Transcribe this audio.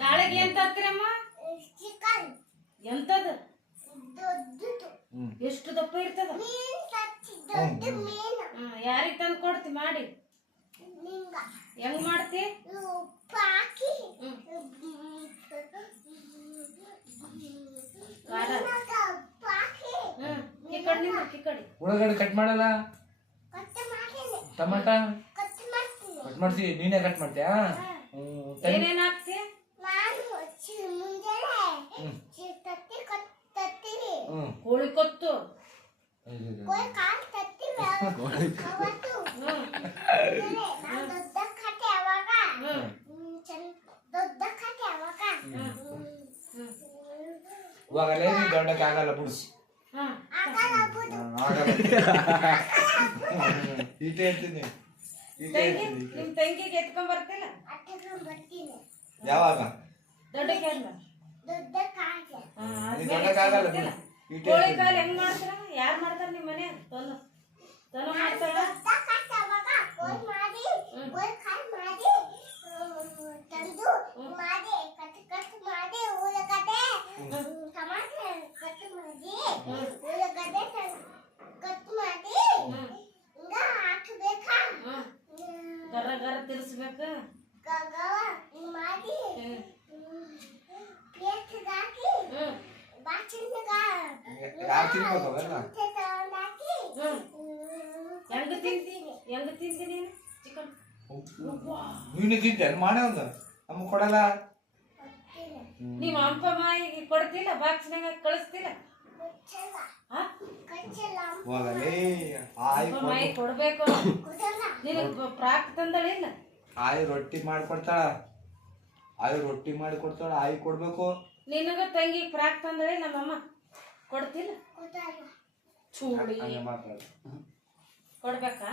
ನಾಳೆಗೆ ಏನ್ ತರ್ತೀರಮ್ಮ? ಎಂತದ? ಎಷ್ಟು ದಪ್ಪ ಇರ್ತದ? ಯಾರಿಗೆ ತಂದು ಕೊಡ್ತಿ ಮಾಡಿ? ಹೆಂಗ್ ಮಾಡ್ತಿ? ಉಳ್ಳಾಗಡ್ಡಿ ಕಟ್ ಮಾಡಲ್ಲ, ಟಮಾಟ ಕಟ್ ಮಾಡ್ತಿ, ನೀನೇ ಕಟ್ ಮಾಡ್ತೀಯಾ? ಏನೇನ್ ಹಾಕ್ತಿ? ಕೋಳಿ ಕೊತ್ತು, ಇವಾಗಲೇ ದೊಡ್ಡಕ್ಕೆ ಆಗಲ್ಲ ಬಿಡಿಸಿ ಈಟೆ ಇರ್ತೀನಿ. ನಿಮ್ ತಂಗಿಗೆ ಎತ್ಕೊಂಡ್ ಬರ್ತಿಲ್ಲ? ಯಾವಾಗ ಕೋಳಿ ಕಾಲು ಹೆಂಗ್ ಮಾಡ್ತಾರ? ಯಾರು ಮಾಡ್ತಾರ ನಿಮ್ ಮನೆ? ತನು ಮಾಡ್ತಾರ? ಗರ ಗರ ತಿರ್ಸ್ಬೇಕ. ಹೆಂಗ ತಿಂತಿ ನೀನು ಚಿಕನ್? ನೀನು ತಿಂತೆ ಮಾಡ ನಮ್ಗೆ ಕೊಡಲ್ಲ. ನೀವ್ ಅಪ್ಪ ಮಾಯಿಗೆ ಕೊಡ್ತಿಲ್ಲ? ಬಾಕ್ಸ್ನಾಗ ಕಳಿಸ್ತಿಲ್ಲ? ಮಾಯಿ ಕೊಡ್ಬೇಕು. ನಿನಗ್ ಪ್ರಾಕ್ ತಂದಳಿಲ್ಲ? ಆಯಿ ರೊಟ್ಟಿ ಮಾಡಿಕೊಡ್ತಾಳ, ಆಯಿ ಕೊಡ್ಬೇಕು. ನಿನಗ ತಂಗಿ ಪ್ರಾಕ್ ತಂದಳಿ ನಮ್ಮಮ್ಮ ಕೊಡ್ತಿಲ್ಲ? ಚೂಡಿ ಕೊಡ್ಬೇಕಾ?